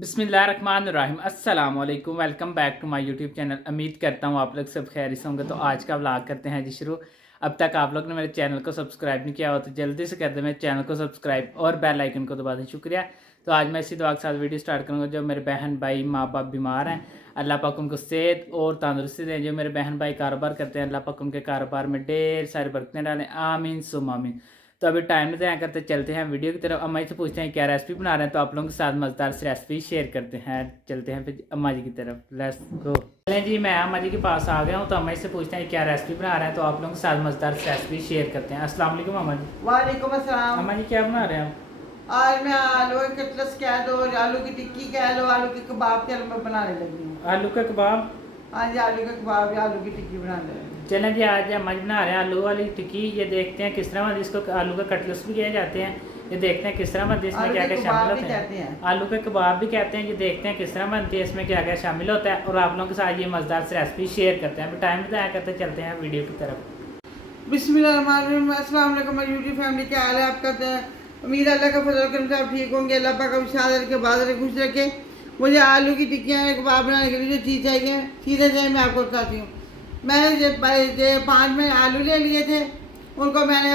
बिस्मिल्लाहिर्रहमानिर्रहीम अस्सलाम वालेकुम। Welcome back to my YouTube channel. उम्मीद करता हूँ आप लोग सब खैर से होंगे। तो आज का व्लॉग करते हैं जी शुरू। अब तक आप लोग ने मेरे चैनल को सब्सक्राइब नहीं किया हो तो जल्दी से कर दें मेरे चैनल को सब्सक्राइब और बेल आइकन को दबा दें। शुक्रिया। तो आज मैं इसी दुआ के साथ वीडियो स्टार्ट करूँगा। जो मेरे बहन भाई माँ बाप बीमार हैं, अल्लाह पाक उनको सेहत और तंदुरुस्ती दें। जो मेरे बहन भाई कारोबार करते हैं, अल्लाह पाक उनके कारोबार में ढेर सारी बरकतें डालें, आमीन सुम आमीन। तो अभी टाइम नहीं ज़ाया करते, चलते हैं वीडियो की तरफ। अम्मा जी से पूछते हैं क्या रेसिपी बना रहे हैं, तो आप लोगों के साथ मज़ेदार सी रेसिपी शेयर करते हैं। चलते हैं फिर अम्मा जी की तरफ, लेट्स गो। चलें जी, मैं अम्मा जी के पास आ गया हूँ। तो अम्मा जी से पूछते हैं क्या रेसिपी बना रहे हैं, तो आप लोगों के साथ मज़ेदार सी रेसिपी शेयर करते हैं। अस्सलाम वालेकुम अम्मा जी। वालेकुम अस्सलाम। अम्मा जी क्या बना रहे हैं आप? आज मैं आलू के कटलेट्स कह दो, आलू की टिक्की कह लो, आलू के कबाब के मैं बनाने लगी हूँ। आलू का कबाब। हाँ जी, आलू के कबाब या आलू की टिक्की बनाने लगी। चलें जी, आज अम्मा जी बना रहे हैं आलू वाली टिक्की। ये देखते हैं किस तरह इसको आलू का कटलेट्स भी किए जाते हैं। ये देखते हैं किस तरह बनती है, इसमें क्या क्या शामिल होते हैं। आलू के कबाब भी कहते हैं। ये देखते हैं किस तरह बनती है, इसमें क्या क्या शामिल होता है, और आप लोगों के साथ ये मज़ेदार से रेसिपी शेयर करते हैं। अभी टाइम बताया करते चलते हैं वीडियो की तरफ। बिस्मिल्लाहिर्रहमानिर्रहीम। अस्सलाम वालेकुम मेरी यूट्यूब फैमिली, क्या हाल है आपका? उम्मीद है अल्लाह का फजल करम से आप ठीक होंगे। अल्लाह पाक शाद रखे, बाद रखे, खुश रखे। मुझे आलू की टिक्कियाँ कबाब बनाने के लिए जो चीज़ चाहिए सीधे से मैं आपको बताती हूँ। मैंने जो 5 में आलू ले लिए थे, उनको मैंने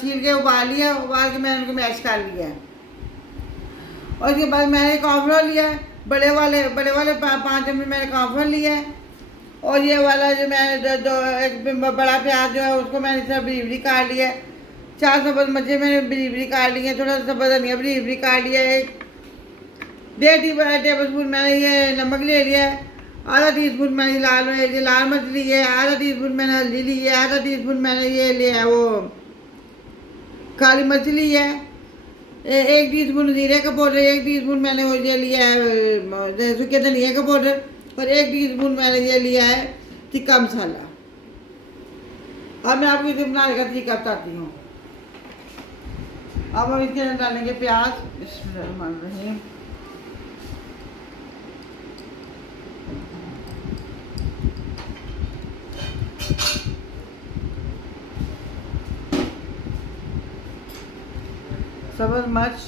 छील के उबाल लिया। उबाल के मैंने उनको मैश कर लिया। और उसके बाद मैंने कॉर्नफ्लोर लिया, बड़े वाले 5 चम्मच मैंने कॉर्नफ्लोर लिया है। और ये वाला जो मैंने एक बड़ा प्याज जो है उसको मैंने सब बरीबरी काट लिया है। 4 सब्ज़ मिर्चें मैंने बरीबरी काट ली है। थोड़ा सा सब्ज़ धनिया बरीबरी काट लिया है। 1.5 टेबल स्पून मैंने ये नमक ले लिया है। आधा टीस्पून मैंने लाल मिर्च ली है। आधा टीस्पून मैंने हल्दी ली है। आधा टीस्पून मैंने ये लिया है वो काली मिर्च ली है। 1 टीस्पून जीरे का पाउडर, 1 टीस्पून मैंने वो ये लिया है सूखे धनिया का पाउडर, और 1 टीस्पून मैंने ये लिया है टिक्का मसाला। अब मैं आपको इसे बनाने का तरीका बताती हूँ। अब हम इसके अंदर डालेंगे प्याज। बिस्मिल्लाहिर्रहमानिर्रहीम। सब्ज़ मिर्च,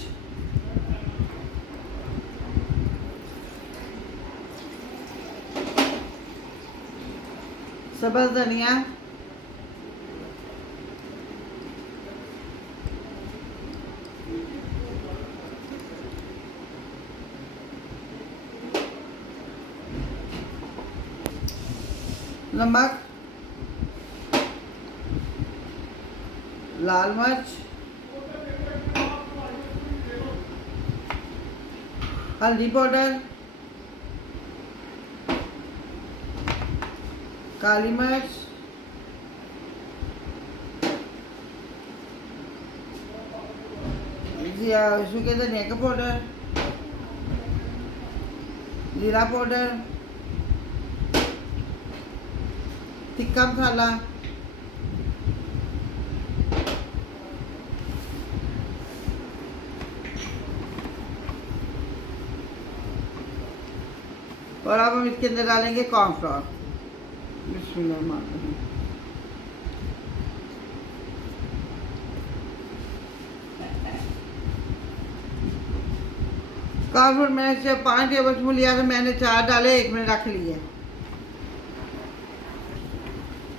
सब्ज़ धनिया, नमक, लाल मिर्च, हल्दी पाउडर, काली मिर्च, सूखे धनिया का पाउडर, जीरा पाउडर, टिक्का मसाला, और अब हम इसके अंदर डालेंगे कॉर्नफ्लोर। बिस्मिल्लाहिर्रहमानिर्रहीम। कॉर्नफ्लोर मैंने से 5 टेबल स्पून लिया था, मैंने 4 डाले, 1 मिनट रख लिए।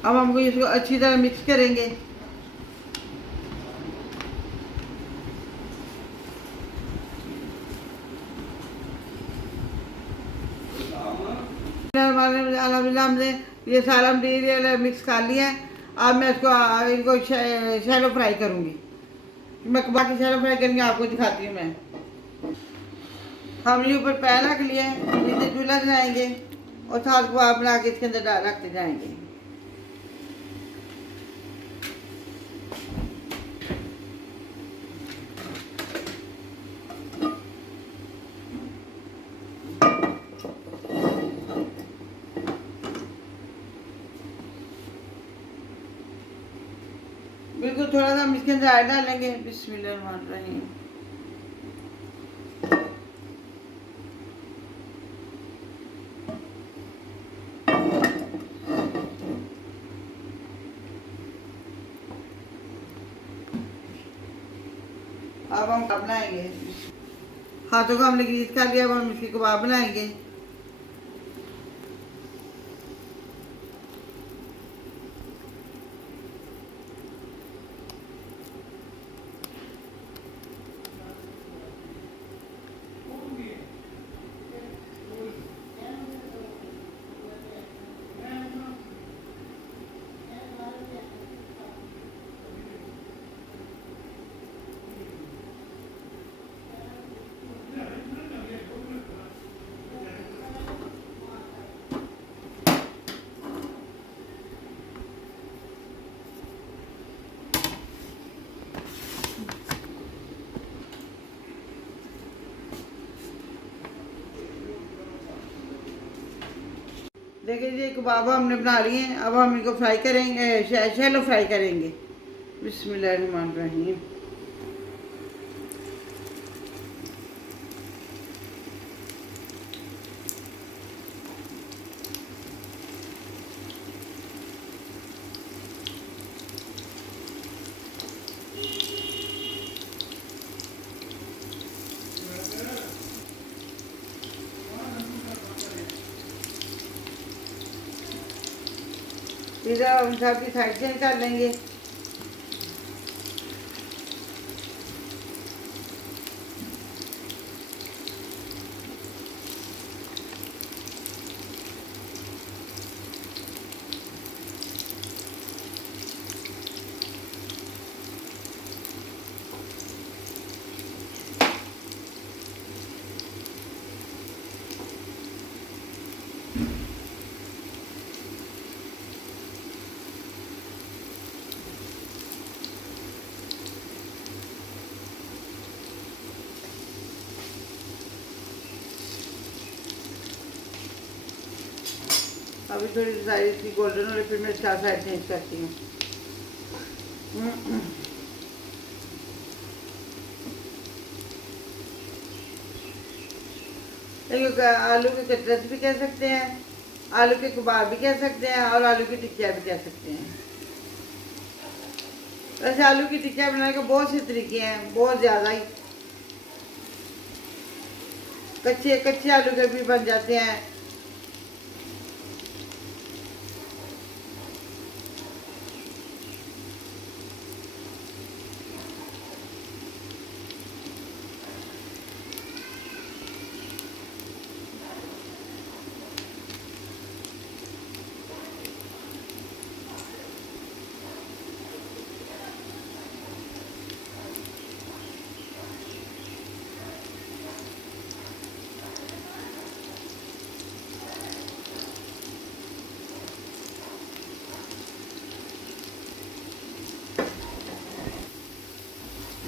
अब हमको इसको अच्छी तरह मिक्स करेंगे। हमने ये सारा मटीरियल मिक्स कर लिया है। अब मैं इनको शैलो फ्राई करूँगी। मैं बाकी शैलो फ्राई करके आपको दिखाती हूँ। मैं हमने ऊपर पैन रख लिया है, नीचे चूल्हा जलाएंगे और साथ को आप बना के इसके अंदर रखते जाएंगे। बिल्कुल थोड़ा सा हम इसके अंदर ऐड डालेंगे। बिस्मिल्लाहिर्रहमानिर्रहीम। अब हम बनाएंगे। हाथों को हमने ग्रीस कर लिया। अब हम इसके कबाब बनाएंगे। देखिए जी, कबाब हमने बना लिए हैं। अब हम इनको फ्राई करेंगे, शैलो फ्राई करेंगे। बिस्मिल्लाहिर्रहमानिर्रहीम। इधर हम सबकी साइड चेंज कर लेंगे। अभी थोड़ी सारी इसकी गोल्डन हो रही, फिर मैं इसका साइड चेंज करती हूँ। आलू के कटलेट भी कह सकते हैं, आलू के कबाब भी कह सकते हैं, और आलू की टिक्कियाँ भी कह सकते हैं। वैसे आलू की टिक्कियाँ बनाने के बहुत से तरीके हैं, बहुत ज़्यादा ही। कच्चे आलू के भी बन जाते हैं।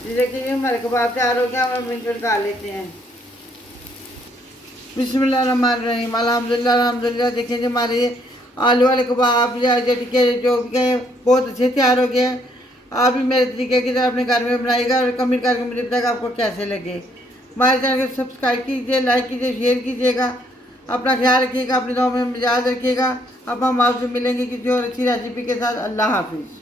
देखिए हमारे कबाब तैयार हो गया। हम इनको निकाल लेते हैं। बिस्मिल्लाहिर्रहमानिर्रहीम। अल्हम्दुलिल्लाह अल्हम्दुलिल्लाह। देखिए जी हमारे आलू वाले कबाब या टिक्के जो भी गए बहुत अच्छे तैयार हो गए हैं। आप भी मेरे तरीके की तरह अपने घर में बनाइएगा और कमेंट करके मुझे बताइएगा आपको कैसे लगे। हमारे चैनल को सब्सक्राइब कीजिए, लाइक कीजिए, शेयर कीजिएगा। अपना ख्याल रखिएगा, अपने दुआ में याद रखिएगा। अब हम आपसे मिलेंगे किसी और अच्छी रेसिपी के साथ। अल्लाह हाफिज़।